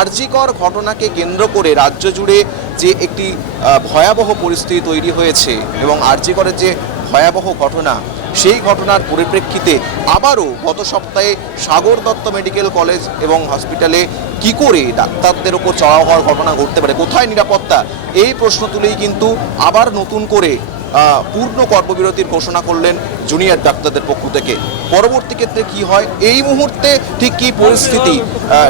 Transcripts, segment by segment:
আরজিকর ঘটনাকে কেন্দ্র করে রাজ্য জুড়ে যে একটি ভয়াবহ পরিস্থিতি তৈরি হয়েছে এবং আরজিকরের যে ভয়াবহ ঘটনা, সেই ঘটনার পরিপ্রেক্ষিতে আবারও গত সপ্তাহে সাগর দত্ত মেডিকেল কলেজ এবং হসপিটালে কি করে ডাক্তারদের ওপর চড়াও হওয়ার ঘটনা ঘটতে পারে, কোথায় নিরাপত্তা, এই প্রশ্ন তুলেই কিন্তু আবার নতুন করে পূর্ণ কর্মবিরতির ঘোষণা করলেন জুনিয়র ডাক্তারদের পক্ষ থেকে। পরবর্তী ক্ষেত্রে কি হয়, এই মুহূর্তে ঠিক কী পরিস্থিতি,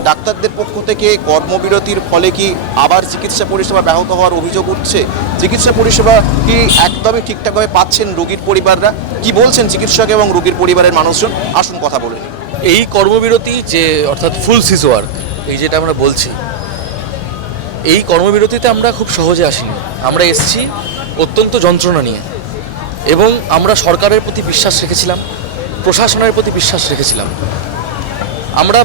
ডাক্তারদের পক্ষ থেকে কর্মবিরতির ফলে কি আবার চিকিৎসা পরিষেবা ব্যাহত হওয়ার অভিযোগ উঠছে, চিকিৎসা পরিষেবা কি একদমই ঠিকঠাকভাবে পাচ্ছেন রোগীর পরিবাররা, কি বলছেন চিকিৎসক এবং রোগীর পরিবারের মানুষজন, আসুন কথা বলে নিই। এই কর্মবিরতি যে অর্থাৎ ফুল সিজ ওয়ার্ক, এই যেটা আমরা বলছি, এই কর্মবিরতিতে আমরা খুব সহজে আসিনি। আমরা এসেছি অত্যন্ত যন্ত্রণা নিয়ে, এবং আমরা সরকারের প্রতি বিশ্বাস রেখেছিলাম, প্রশাসনের প্রতি বিশ্বাস রেখেছিলাম, আমরা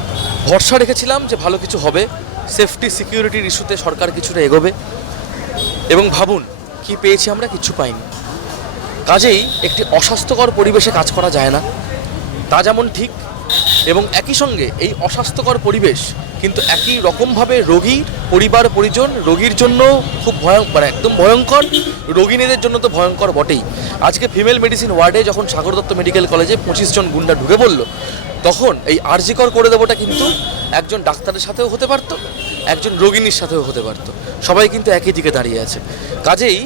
ভরসা রেখেছিলাম যে ভালো কিছু হবে, সেফটি সিকিউরিটির ইস্যুতে সরকার কিছুটা এগোবে, এবং ভাবুন কি পেয়েছি আমরা, কিছু পাইনি। কাজেই একটি অস্বাস্থ্যকর পরিবেশে কাজ করা যায় না, তা যেমন ঠিক, এবং একই সঙ্গে এই অস্বাস্থ্যকর পরিবেশ কিন্তু একই রকমভাবে রোগীর পরিবার পরিজন, রোগীর জন্য খুব একদম ভয়ঙ্কর, রোগিনীদের জন্য তো ভয়ঙ্কর বটেই। আজকে ফিমেল মেডিসিন ওয়ার্ডে যখন সাগর দত্ত মেডিকেল কলেজে 25 জন গুন্ডা ঢুকে পড়ল, তখন এই আরজিকর করে দেবোটা কিন্তু একজন ডাক্তারের সাথেও হতে পারত, একজন রোগিনীর সাথেও হতে পারত, সবাই কিন্তু একই দিকে দাঁড়িয়ে আছে। কাজেই,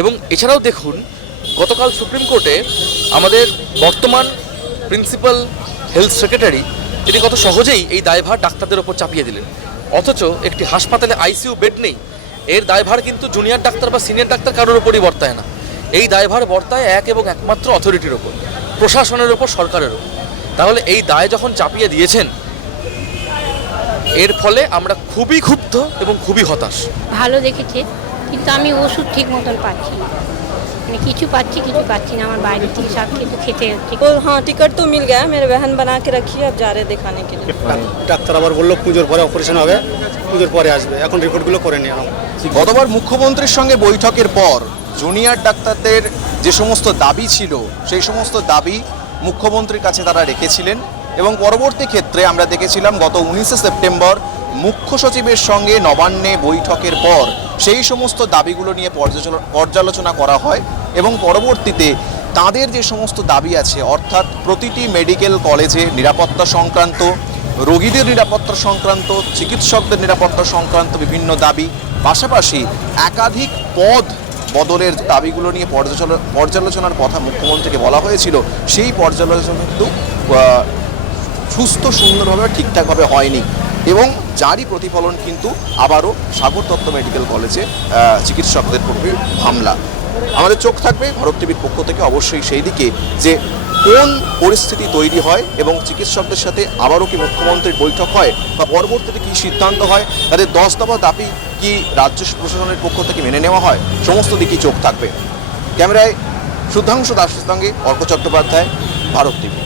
এবং এছাড়াও দেখুন, গতকাল সুপ্রিম কোর্টে আমাদের বর্তমান প্রিন্সিপাল হেলথ সেক্রেটারি তিনি কত সহজেই এই দায়ভার ডাক্তারদের ওপর চাপিয়ে দিলেন, অথচ একটি হাসপাতালে আইসিইউ বেড নেই, এর দায়ভার কিন্তু জুনিয়র ডাক্তার বা সিনিয়র ডাক্তার কারোর ওপরই বর্তায় না। এই দায়ভার বর্তায় এক এবং একমাত্র অথরিটির ওপর, প্রশাসনের ওপর, সরকারের ওপর। তাহলে এই দায় যখন চাপিয়ে দিয়েছেন, এর ফলে আমরা খুবই ক্ষুব্ধ এবং খুবই হতাশ। ভালো দেখেছে, কিন্তু আমি ওষুধ ঠিক মতন পাচ্ছি না, মানে কিছু পাচ্ছি না, আমার বাইরে থেকে সব কিছু খেতে হচ্ছে। हाँ टिकट तो मिल गया, मेरे बहन बना के रखी है, अब जा रहे दिखाने के लिए। ডাক্তার আবার বললো পুজোর পরে অপারেশন হবে, পুজোর পরে আসবে, এখন রিপোর্টগুলো করে নিয়ে আনো। গতবার মুখ্যমন্ত্রীর সঙ্গে বৈঠকের পর জুনিয়র ডাক্তারদের যে সমস্ত দাবি ছিল, সেই সমস্ত দাবি মুখ্যমন্ত্রীর কাছে তারা রেখেছিলেন, এবং পরবর্তী ক্ষেত্রে আমরা দেখেছিলাম গত 19শে সেপ্টেম্বর মুখ্য সচিবের সঙ্গে নবান্নে বৈঠকের পর সেই সমস্ত দাবিগুলো নিয়ে পর্যালোচনা করা হয়, এবং পরবর্তীতে তাদের যে সমস্ত দাবি আছে, অর্থাৎ প্রতিটি মেডিকেল কলেজে নিরাপত্তা সংক্রান্ত, রোগীদের নিরাপত্তা সংক্রান্ত, চিকিৎসকদের নিরাপত্তা সংক্রান্ত বিভিন্ন দাবি, পাশাপাশি একাধিক পদ বদলের দাবিগুলো নিয়ে পর্যালোচনার কথা মুখ্যমন্ত্রীকে বলা হয়েছিল, সেই পর্যালোচনা কিন্তু সুস্থ সুন্দরভাবে ঠিকঠাকভাবে হয়নি, এবং যারই প্রতিফলন কিন্তু আবারও সাগর দত্ত মেডিকেল কলেজে চিকিৎসকদের প্রতি হামলা। আমাদের চোখ থাকবে ভারত টিভির পক্ষ থেকে অবশ্যই সেই দিকে, যে কোন পরিস্থিতি তৈরি হয় এবং চিকিৎসকদের সাথে আবারও কি মুখ্যমন্ত্রীর বৈঠক হয়, বা পরবর্তীতে কী সিদ্ধান্ত হয়, তাদের 10 দফা দাবি কি রাজ্য প্রশাসনের পক্ষ থেকে মেনে নেওয়া হয়, সমস্ত দিকেই চোখ থাকবে। ক্যামেরায় শুদ্ধাংশু দাসের সঙ্গে অর্ক চট্টোপাধ্যায়, ভারত টিভি।